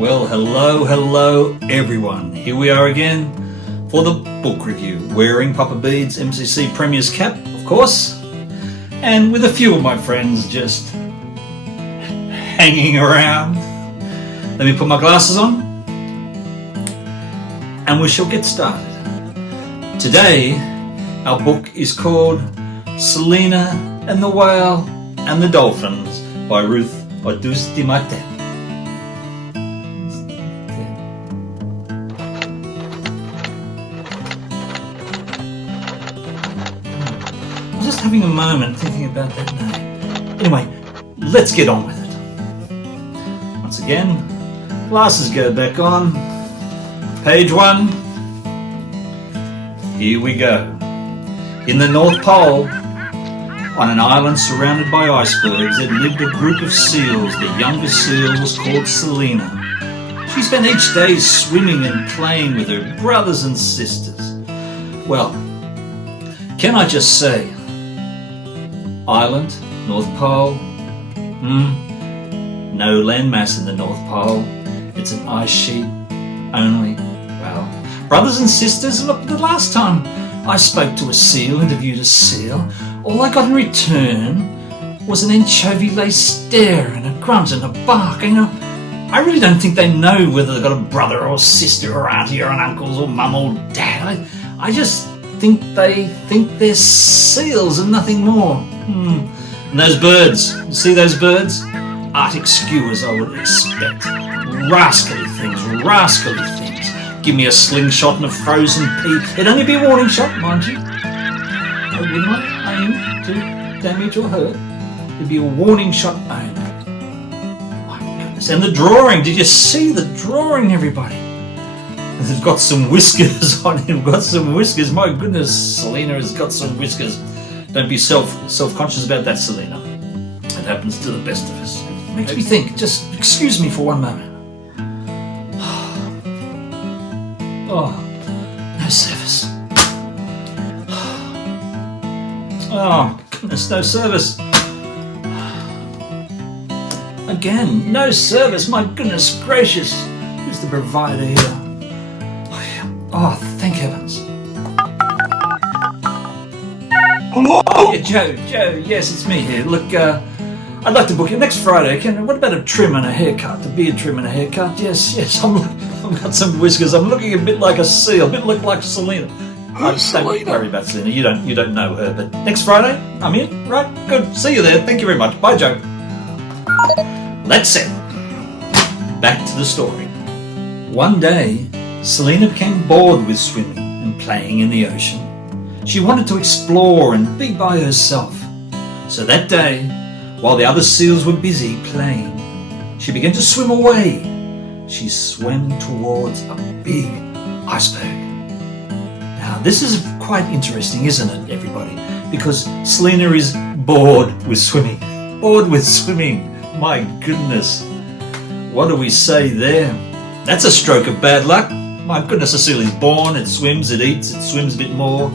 Well, hello everyone. Here we are again for the book review, wearing Papa Bede's MCC Premier's cap, of course, and with a few of my friends just hanging around. Let me put my glasses on and we shall get started. Today, our book is called Selena and the Whale and the Dolphins by Ruth Odustimate. I'm just having a moment thinking about that name. Anyway, let's get on with it. Once again, glasses go back on. Page 1. Here we go. In the North Pole, on an island surrounded by icebergs, there lived a group of seals. The youngest seal was called Selena. She spent each day swimming and playing with her brothers and sisters. Well, can I just say, island, North Pole, no landmass in the North Pole. It's an ice sheet only. Well, brothers and sisters, look, the last time I spoke to a seal, interviewed a seal, all I got in return was an anchovy-laced stare and a grunt and a bark. You know, I really don't think they know whether they've got a brother or sister or auntie or an uncle or mum or dad. I just think they think they're seals and nothing more. And those birds, you see those birds? Arctic skuas, I would expect. Rascally things. Give me a slingshot and a frozen pea. It'd only be a warning shot, mind you. I would not aim to damage or hurt. It'd be a warning shot only. My goodness. And the drawing, did you see the drawing, everybody? It's got some whiskers on him. Got some whiskers. My goodness, Selena has got some whiskers. Don't be self-conscious about that, Selena. It happens to the best of us. It makes me think. Just excuse me for one moment. Oh, no service. Oh, goodness, no service. Again, no service. My goodness gracious. Who's the provider here? Oh, thank heavens. Hello? Oh, yeah, Joe, yes, it's me here. Look, I'd like to book you next Friday. What about a trim and a haircut? A beard trim and a haircut? Yes, I've got some whiskers. I'm looking a bit like a seal, a bit like Selena. Don't worry about Selena. You don't know her. But next Friday, I'm in. Right? Good. See you there. Thank you very much. Bye, Joe. That's it. Back to the story. One day, Selena became bored with swimming and playing in the ocean. She wanted to explore and be by herself. So that day, while the other seals were busy playing, she began to swim away. She swam towards a big iceberg. Now, this is quite interesting, isn't it, everybody? Because Selena is bored with swimming. Bored with swimming. My goodness. What do we say there? That's a stroke of bad luck. My goodness, a seal is born, it swims, it eats, it swims a bit more.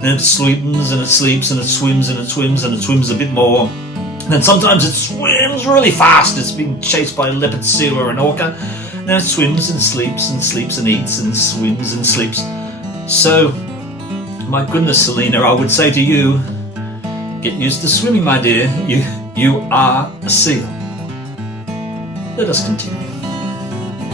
Then it sleeps and it sleeps and it swims and it swims and it swims a bit more. And then sometimes it swims really fast. It's being chased by a leopard seal or an orca. And then it swims and sleeps and sleeps and eats and swims and sleeps. So, my goodness, Selena, I would say to you, get used to swimming, my dear. You are a seal. Let us continue.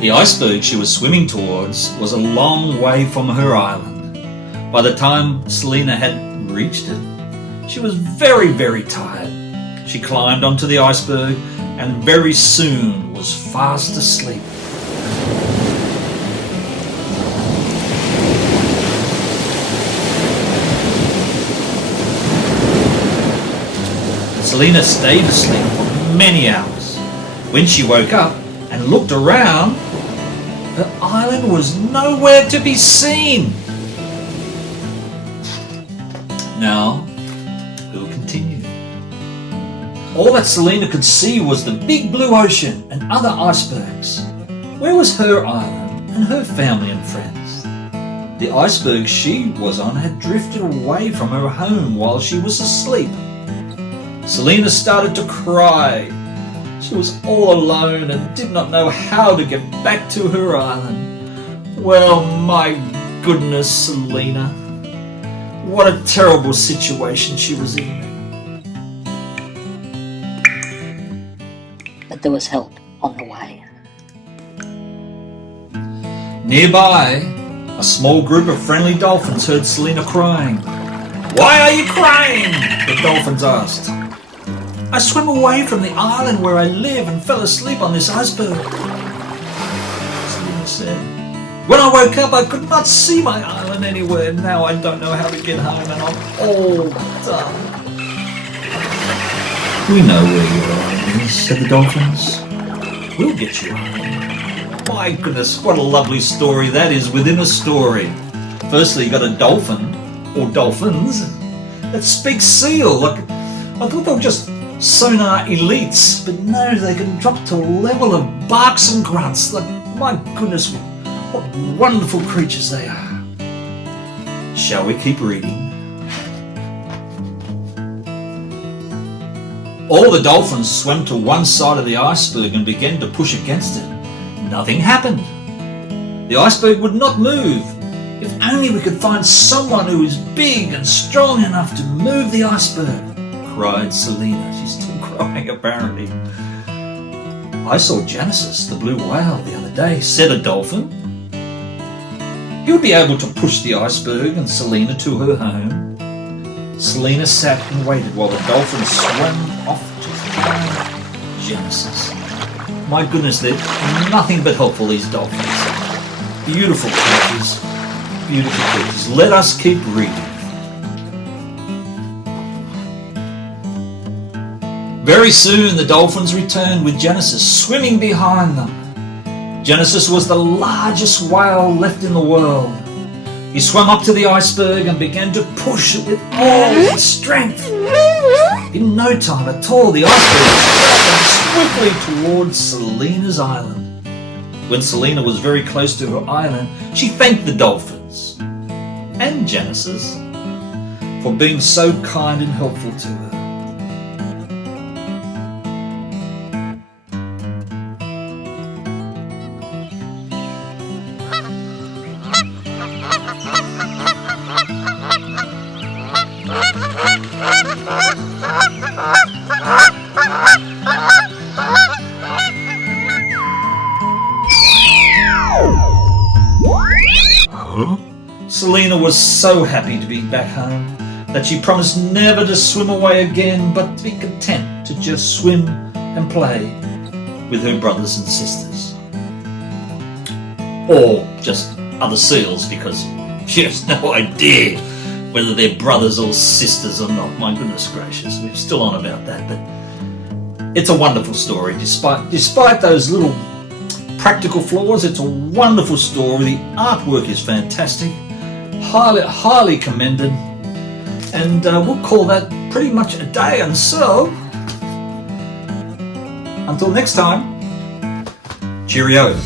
The iceberg she was swimming towards was a long way from her island. By the time Selena had reached it, she was very, very tired. She climbed onto the iceberg and very soon was fast asleep. Selena stayed asleep for many hours. When she woke up and looked around, the island was nowhere to be seen. Now, we'll continue. All that Selena could see was the big blue ocean and other icebergs. Where was her island and her family and friends? The iceberg she was on had drifted away from her home while she was asleep. Selena started to cry. She was all alone and did not know how to get back to her island. Well, my goodness, Selena. What a terrible situation she was in. But there was help on the way. Nearby, a small group of friendly dolphins heard Selena crying. "Why are you crying?" the dolphins asked. "I swam away from the island where I live and fell asleep on this iceberg," Selena said. "When I woke up, I could not see my island anywhere. Now I don't know how to get home and I'm all done." "We know where your island is," said the dolphins. "We'll get you home." My goodness, what a lovely story that is within a story. Firstly, you got a dolphin, or dolphins, that speak seal. Like, I thought they were just sonar elites, but no, they can drop to a level of barks and grunts. Like, my goodness, what wonderful creatures they are. Shall we keep reading? All the dolphins swam to one side of the iceberg and began to push against it. Nothing happened. The iceberg would not move. If only we could find someone who is big and strong enough to move the iceberg, cried Selena. She's still crying apparently. "I saw Genesis, the blue whale, the other day," said a dolphin. "He would be able to push the iceberg and Selena to her home." Selena sat and waited while the dolphins swam off to find Genesis. My goodness, they're nothing but helpful, these dolphins. Beautiful creatures. Beautiful creatures. Let us keep reading. Very soon the dolphins returned with Genesis swimming behind them. Genesis was the largest whale left in the world. He swam up to the iceberg and began to push it with all his strength. In no time at all, the iceberg traveled swiftly towards Selena's island. When Selena was very close to her island, she thanked the dolphins and Genesis for being so kind and helpful to her. Selena was so happy to be back home that she promised never to swim away again, but to be content to just swim and play with her brothers and sisters. Or just other seals, because she has no idea whether they're brothers or sisters or not. My goodness gracious, we're still on about that, but it's a wonderful story. Despite those little practical flaws, it's a wonderful story. The artwork is fantastic, highly commended, and we'll call that pretty much a day. And so, until next time, cheerio.